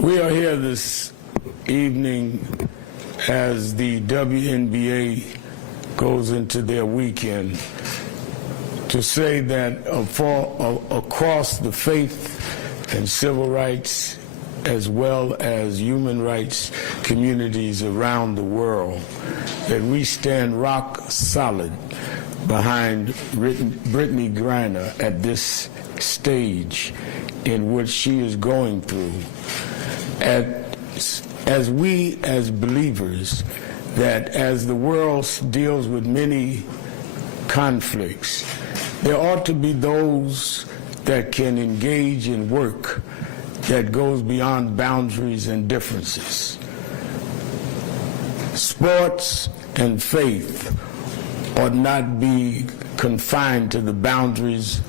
We are here this evening as the WNBA goes into their weekend to say that across the faith and civil rights as well as human rights communities around the world, that we stand rock solid behind Brittney Griner at this stage in which she is going through. As we as believers, that as the world deals with many conflicts, there ought to be those that can engage in work that goes beyond boundaries and differences. Sports and faith ought not be confined to the boundaries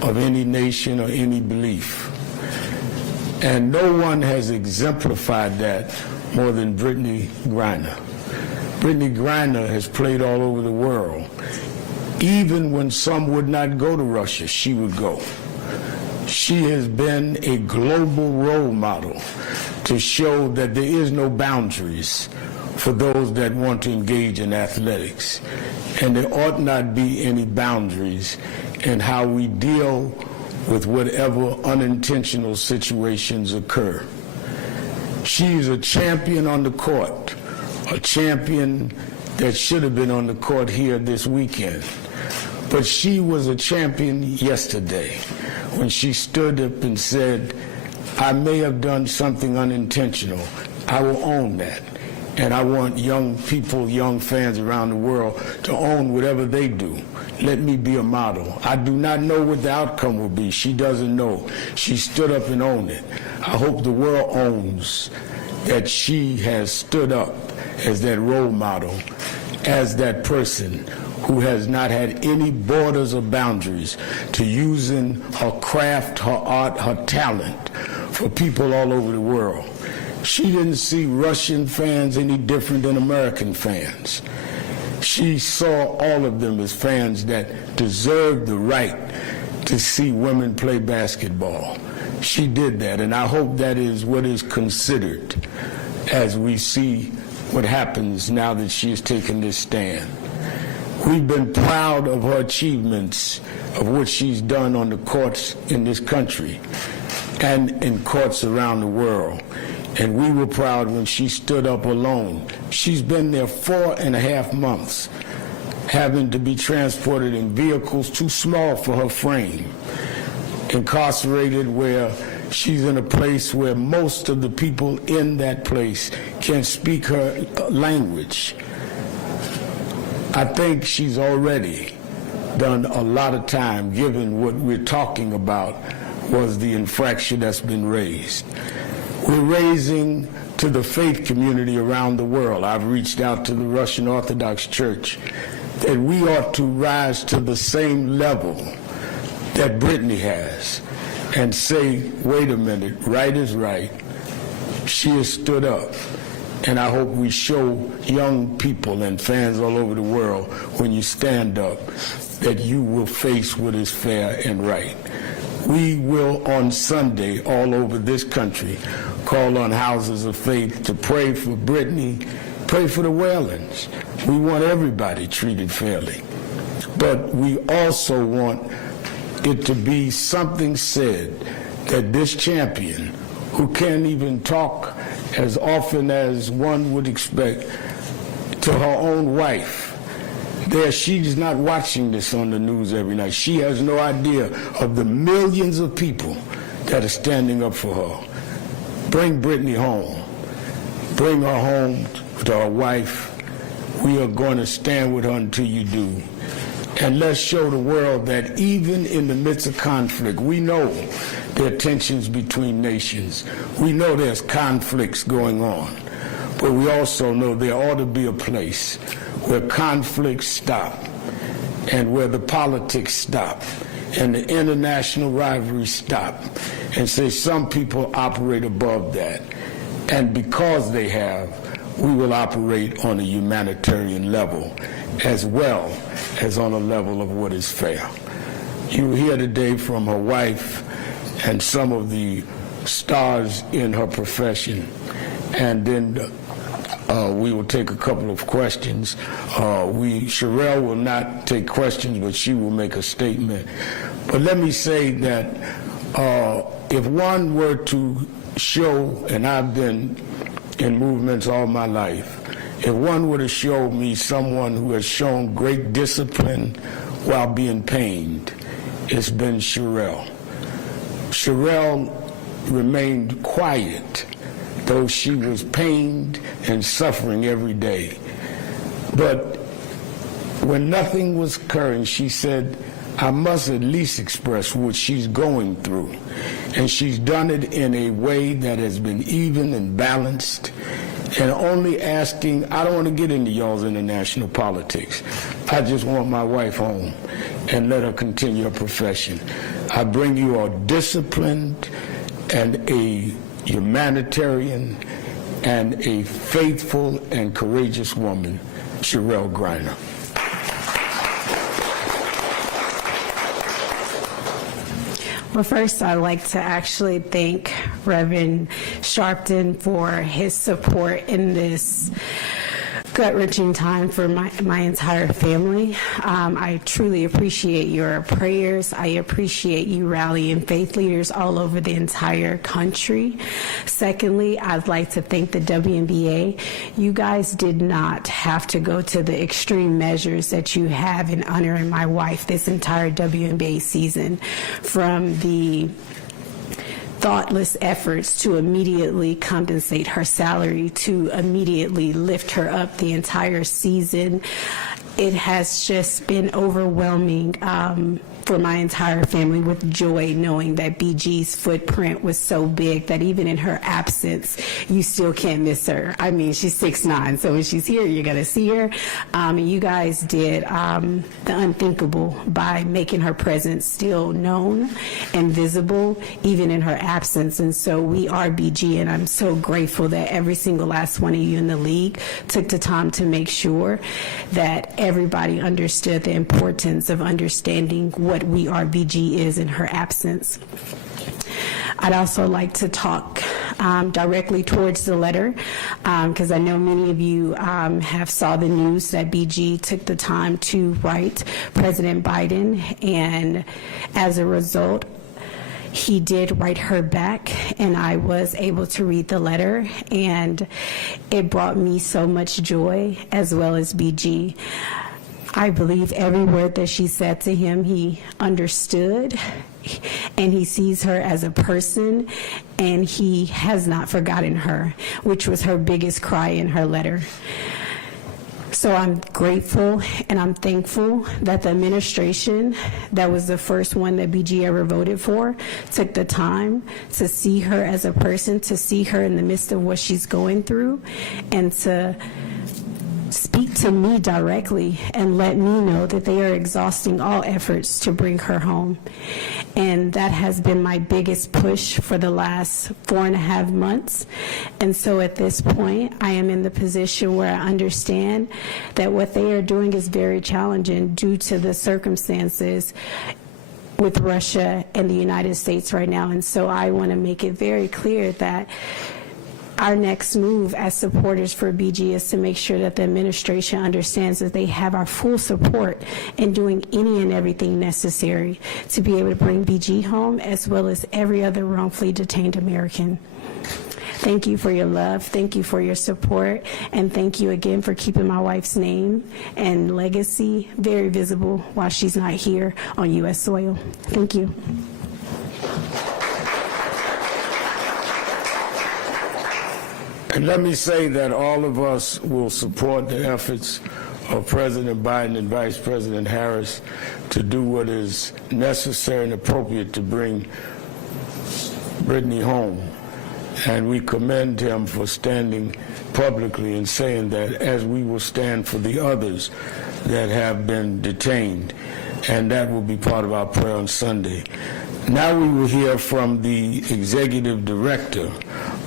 of any nation or any belief. And no one has exemplified that more than Brittney Griner. Brittney Griner has played all over the world. Even when some would not go to Russia, she would go. She has been a global role model to show that there is no boundaries for those that want to engage in athletics. And there ought not be any boundaries in how we deal with whatever unintentional situations occur. She is a champion on the court, a champion that should have been on the court here this weekend. But she was a champion yesterday when she stood up and said, I may have done something unintentional. I will own that. And I want young people, young fans around the world to own whatever they do. Let me be a model. I do not know what the outcome will be. She doesn't know. She stood up and owned it. I hope the world owns that she has stood up as that role model, as that person who has not had any borders or boundaries to using her craft, her art, her talent for people all over the world. She didn't see Russian fans any different than American fans. She saw all of them as fans that deserved the right to see women play basketball. She did that, and I hope that is what is considered as we see what happens now that she has taken this stand. We've been proud of her achievements, of what she's done on the courts in this country and in courts around the world. And we were proud when she stood up alone. She's been there 4.5 months, having to be transported in vehicles too small for her frame, incarcerated where she's in a place where most of the people in that place can't speak her language. I think she's already done a lot of time, given what we're talking about was the infraction that's been raised. We're raising to the faith community around the world. I've reached out to the Russian Orthodox Church that we ought to rise to the same level that Brittney has and say, wait a minute, right is right. She has stood up. And I hope we show young people and fans all over the world, when you stand up, that you will face what is fair and right. We will on Sunday all over this country call on houses of faith to pray for Brittney, pray for the Whalens. We want everybody treated fairly. But we also want it to be something said that this champion, who can't even talk as often as one would expect, to her own wife, she's not watching this on the news every night. She has no idea of the millions of people that are standing up for her. Bring Brittney home. Bring her home to her wife. We are going to stand with her until you do. And let's show the world that even in the midst of conflict, we know there are tensions between nations. We know there's conflicts going on. But we also know there ought to be a place where conflicts stop and where the politics stop and the international rivalries stop, and say some people operate above that. And because they have, we will operate on a humanitarian level as well as on a level of what is fair. You hear today from her wife and some of the stars in her profession. And then we will take a couple of questions. Cherelle will not take questions, but she will make a statement. But let me say that if one were to show, and I've been in movements all my life, if one were to show me someone who has shown great discipline while being pained, it's been Cherelle. Cherelle remained quiet, though she was pained and suffering every day. But when nothing was occurring, she said, I must at least express what she's going through. And she's done it in a way that has been even and balanced, and only asking, I don't want to get into y'all's international politics. I just want my wife home and let her continue her profession. I bring you a disciplined and a humanitarian and a faithful and courageous woman, Cherelle Griner. Well, first, I'd like to actually thank Reverend Sharpton for his support in this gut-wrenching time for my entire family. I truly appreciate your prayers. I appreciate you rallying faith leaders all over the entire country. Secondly, I'd like to thank the WNBA. You guys did not have to go to the extreme measures that you have in honoring my wife this entire WNBA season, from the thoughtless efforts to immediately compensate her salary, to immediately lift her up the entire season. It has just been overwhelming for my entire family, with joy knowing that BG's footprint was so big that even in her absence, you still can't miss her. I mean, she's 6'9", so when she's here, you're going to see her. You guys did the unthinkable by making her presence still known and visible, even in her absence. And so we are BG, and I'm so grateful that every single last one of you in the league took the time to make sure that everybody understood the importance of understanding what We Are BG is in her absence. I'd also like to talk directly towards the letter, because I know many of you have saw the news that BG took the time to write President Biden, and as a result, he did write her back, and I was able to read the letter, and it brought me so much joy, as well as BG. I believe every word that she said to him, he understood, and he sees her as a person, and he has not forgotten her, which was her biggest cry in her letter. So I'm grateful and I'm thankful that the administration, that was the first one that BG ever voted for, took the time to see her as a person, to see her in the midst of what she's going through, and to speak to me directly and let me know that they are exhausting all efforts to bring her home. And that has been my biggest push for the last 4.5 months. And so at this point, I am in the position where I understand that what they are doing is very challenging due to the circumstances with Russia and the United States right now. And so I want to make it very clear that our next move as supporters for BG is to make sure that the administration understands that they have our full support in doing any and everything necessary to be able to bring BG home, as well as every other wrongfully detained American. Thank you for your love, thank you for your support, and thank you again for keeping my wife's name and legacy very visible while she's not here on U.S. soil. Thank you. And let me say that all of us will support the efforts of President Biden and Vice President Harris to do what is necessary and appropriate to bring Brittney home. And we commend him for standing publicly and saying that, as we will stand for the others that have been detained. And that will be part of our prayer on Sunday. Now we will hear from the executive director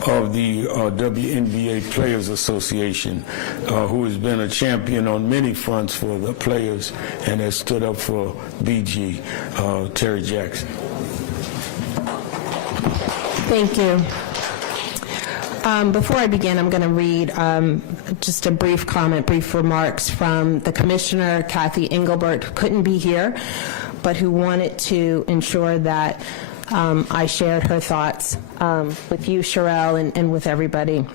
of the WNBA Players Association, who has been a champion on many fronts for the players and has stood up for BG, Terry Jackson. Thank you. Before I begin, I'm going to read just a brief comment, brief remarks from the Commissioner, Kathy Engelbert, who couldn't be here, but who wanted to ensure that I shared her thoughts with you, Cherelle, and with everybody.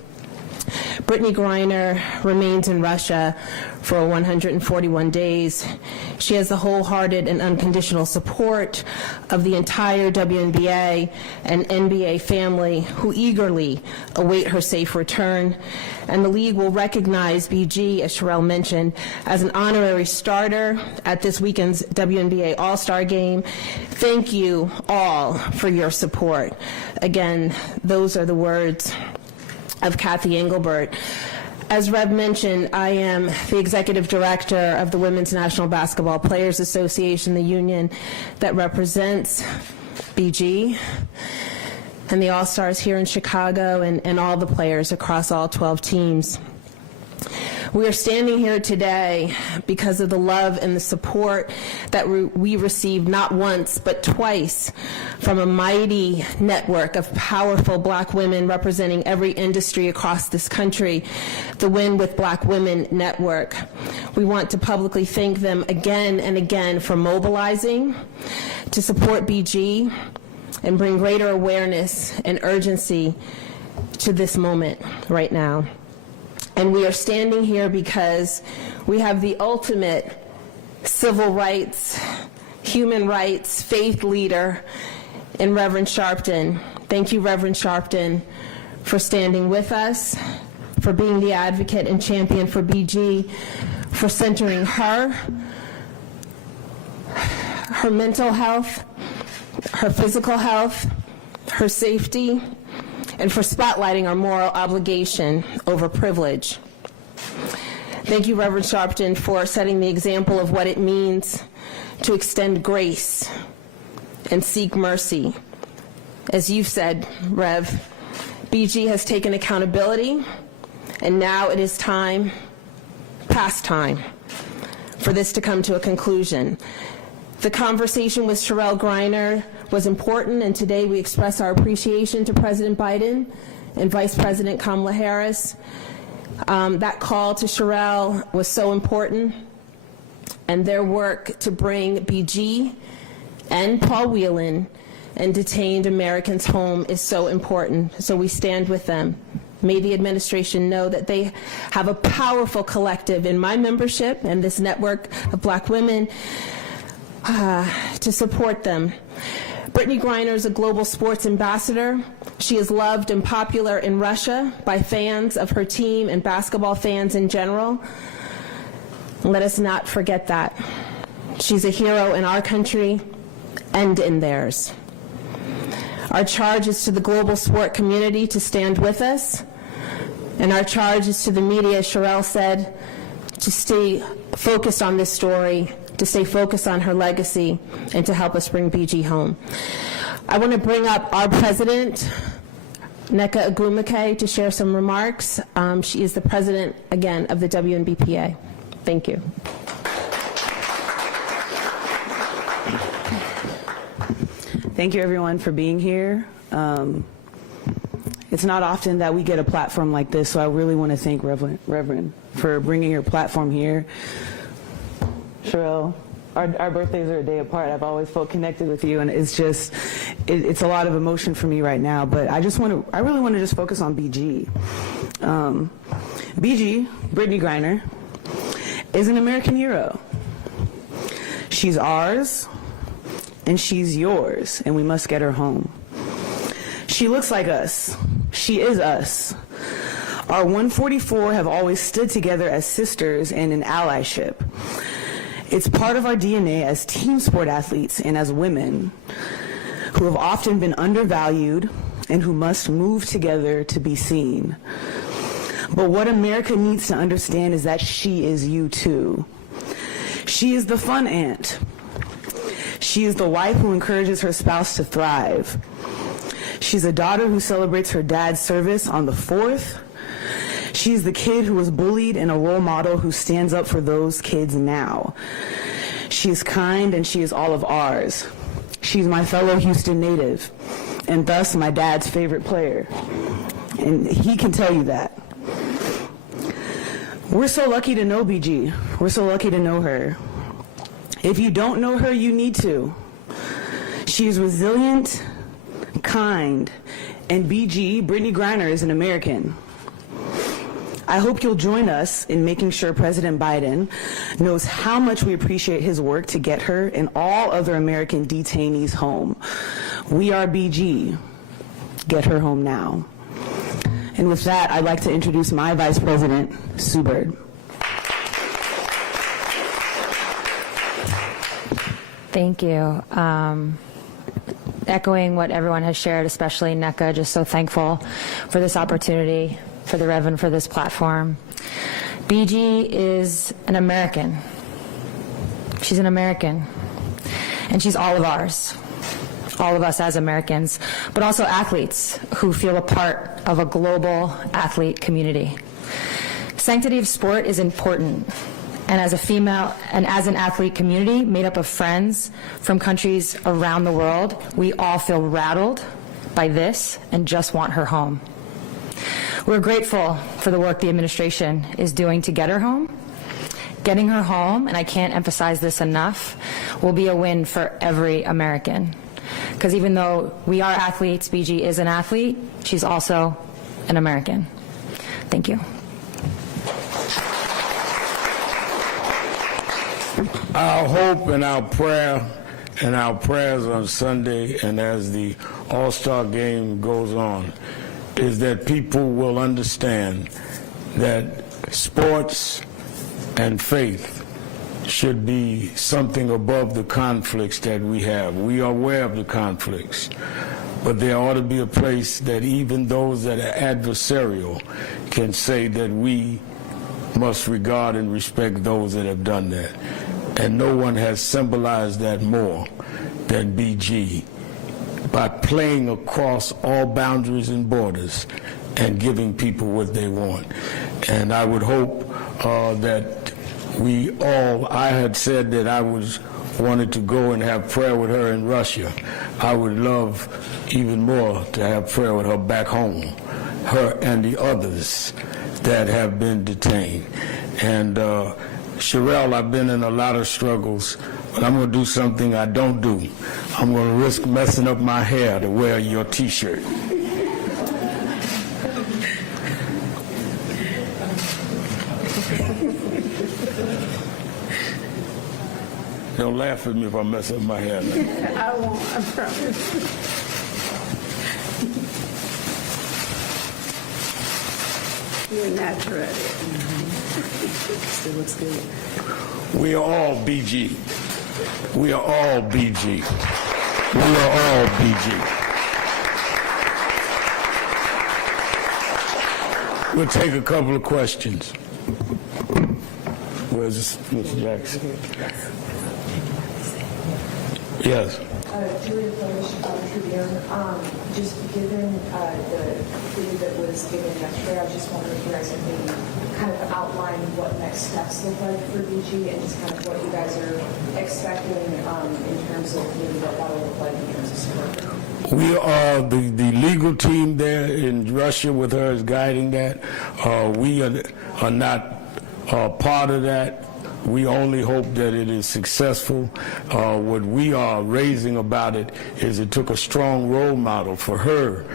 Brittney Griner remains in Russia for 141 days. She has the wholehearted and unconditional support of the entire WNBA and NBA family who eagerly await her safe return. And the league will recognize BG, as Cherelle mentioned, as an honorary starter at this weekend's WNBA All-Star Game. Thank you all for your support. Again, those are the words of Kathy Engelbert. As Rev mentioned, I am the executive director of the Women's National Basketball Players Association, the union that represents BG and the All-Stars here in Chicago and all the players across all 12 teams. We are standing here today because of the love and the support that we received not once but twice from a mighty network of powerful black women representing every industry across this country, the Win with Black Women Network. We want to publicly thank them again and again for mobilizing to support BG and bring greater awareness and urgency to this moment right now. And we are standing here because we have the ultimate civil rights, human rights, faith leader in Reverend Sharpton. Thank you, Reverend Sharpton, for standing with us, for being the advocate and champion for BG, for centering her mental health, her physical health, her safety, and for spotlighting our moral obligation over privilege. Thank you, Reverend Sharpton, for setting the example of what it means to extend grace and seek mercy. As you've said, Rev, BG has taken accountability, and now it is time, past time, for this to come to a conclusion. The conversation with Cherelle Griner was important, and today we express our appreciation to President Biden and Vice President Kamala Harris. That call to Cherelle was so important, and their work to bring BG and Paul Whelan and detained Americans home is so important, so we stand with them. May the administration know that they have a powerful collective in my membership and this network of black women to support them. Brittney Griner is a global sports ambassador. She is loved and popular in Russia by fans of her team and basketball fans in general. Let us not forget that. She's a hero in our country and in theirs. Our charge is to the global sport community to stand with us, and our charge is to the media, as Cherelle said, to stay focused on this story, to stay focused on her legacy, and to help us bring BG home. I want to bring up our president, Nneka Agumake, to share some remarks. She is the president, again, of the WNBPA. Thank you. Thank you, everyone, for being here. It's not often that we get a platform like this, so I really want to thank Reverend for bringing your platform here. Cherelle, our birthdays are a day apart. I've always felt connected with you, and it's just, it's a lot of emotion for me right now, but I really want to just focus on BG. BG, Brittney Griner, is an American hero. She's ours, and she's yours, and we must get her home. She looks like us. She is us. Our 144 have always stood together as sisters and in allyship. It's part of our DNA as team sport athletes and as women who have often been undervalued and who must move together to be seen. But what America needs to understand is that she is you too. She is the fun aunt. She is the wife who encourages her spouse to thrive. She's a daughter who celebrates her dad's service on the 4th. She's the kid who was bullied and a role model who stands up for those kids now. She's kind and she is all of ours. She's my fellow Houston native, and thus my dad's favorite player. And he can tell you that. We're so lucky to know BG. We're so lucky to know her. If you don't know her, you need to. She is resilient, kind, and BG, Brittney Griner, is an American. I hope you'll join us in making sure President Biden knows how much we appreciate his work to get her and all other American detainees home. We are BG. Get her home now. And with that, I'd like to introduce my Vice President, Sue Bird. Thank you. Echoing what everyone has shared, especially NECA, just so thankful for this opportunity, for the Rev, and for this platform. BG is an American. She's an American. And she's all of ours, all of us as Americans, but also athletes who feel a part of a global athlete community. Sanctity of sport is important. And as a female and as an athlete community made up of friends from countries around the world, we all feel rattled by this and just want her home. We're grateful for the work the administration is doing to get her home. Getting her home, and I can't emphasize this enough, will be a win for every American. Because even though we are athletes, BG is an athlete, she's also an American. Thank you. Our hope and our prayer and our prayers on Sunday and as the All-Star Game goes on is that people will understand that sports and faith should be something above the conflicts that we have. We are aware of the conflicts, but there ought to be a place that even those that are adversarial can say that we must regard and respect those that have done that. And no one has symbolized that more than BG by playing across all boundaries and borders and giving people what they want. And I would hope that we all, I had said that I wanted to go and have prayer with her in Russia. I would love even more to have prayer with her back home, her and the others that have been detained. And Cherelle, I've been in a lot of struggles, but I'm going to do something I don't do. I'm going to risk messing up my hair to wear your T-shirt. Don't laugh at me if I mess up my hair. I won't, I promise. You're natural at it. Still looks good. We are all BG. We are all BG. We are all BG. We'll take a couple of questions. Where's this, Mr. Jackson? Yes. Julia Polish, Tribune. Just given the plea that was given yesterday, I was just wondering if you guys could maybe kind of outline what next steps look like for BG and just kind of what you guys are expecting in terms of maybe what that will look like in terms of support. We are the legal team there in Russia with her is guiding that. We are not part of that. We only hope that it is successful. What we are raising about it is it took a strong role model for her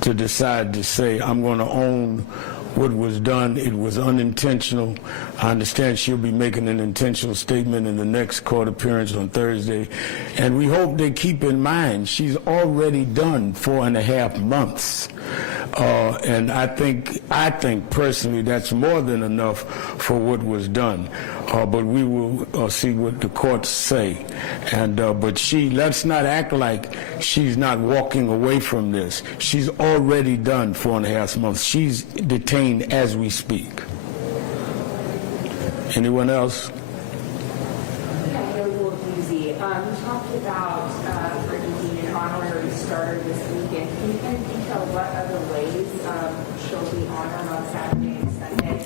to decide to say, I'm going to own what was done. It was unintentional. I understand she'll be making an intentional statement in the next court appearance on Thursday. And we hope they keep in mind she's already done 4.5 months. And I think personally that's more than enough for what was done. But we will see what the courts say. And but let's not act like she's not walking away from this. She's already done 4.5 months. She's detained as we speak. Anyone else? You talked about Brittney being an honorary starter this weekend. Can you kind of detail what other ways she'll be honored on Saturday and Sunday?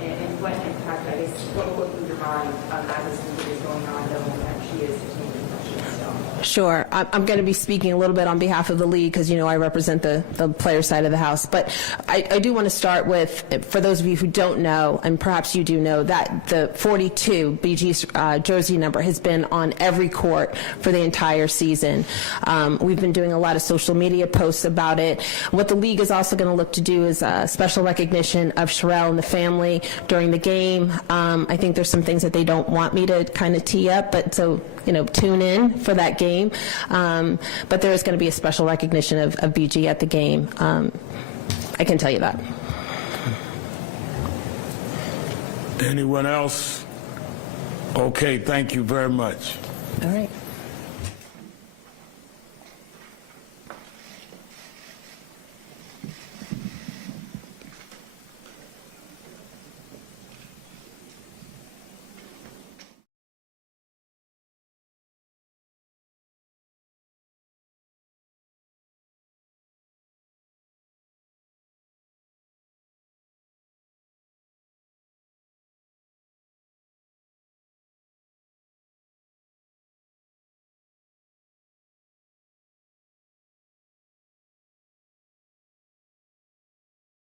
And what impact, I guess, what will go through your mind as this weekend is going on, knowing that she is detained in Russia? Sure. I'm going to be speaking a little bit on behalf of the league because, you know, I represent the player side of the house. But I do want to start with, for those of you who don't know, and perhaps you do know, that the 42 BG's jersey number has been on every court for the entire season. We've been doing a lot of social media posts about it. What the league is also going to look to do is a special recognition of Cherelle and the family during the game. I think there's some things that they don't want me to kind of tee up, but so, you know, tune in for that game. But there is going to be a special recognition of BG at the game. I can tell you that. Anyone else? Okay, thank you very much. All right.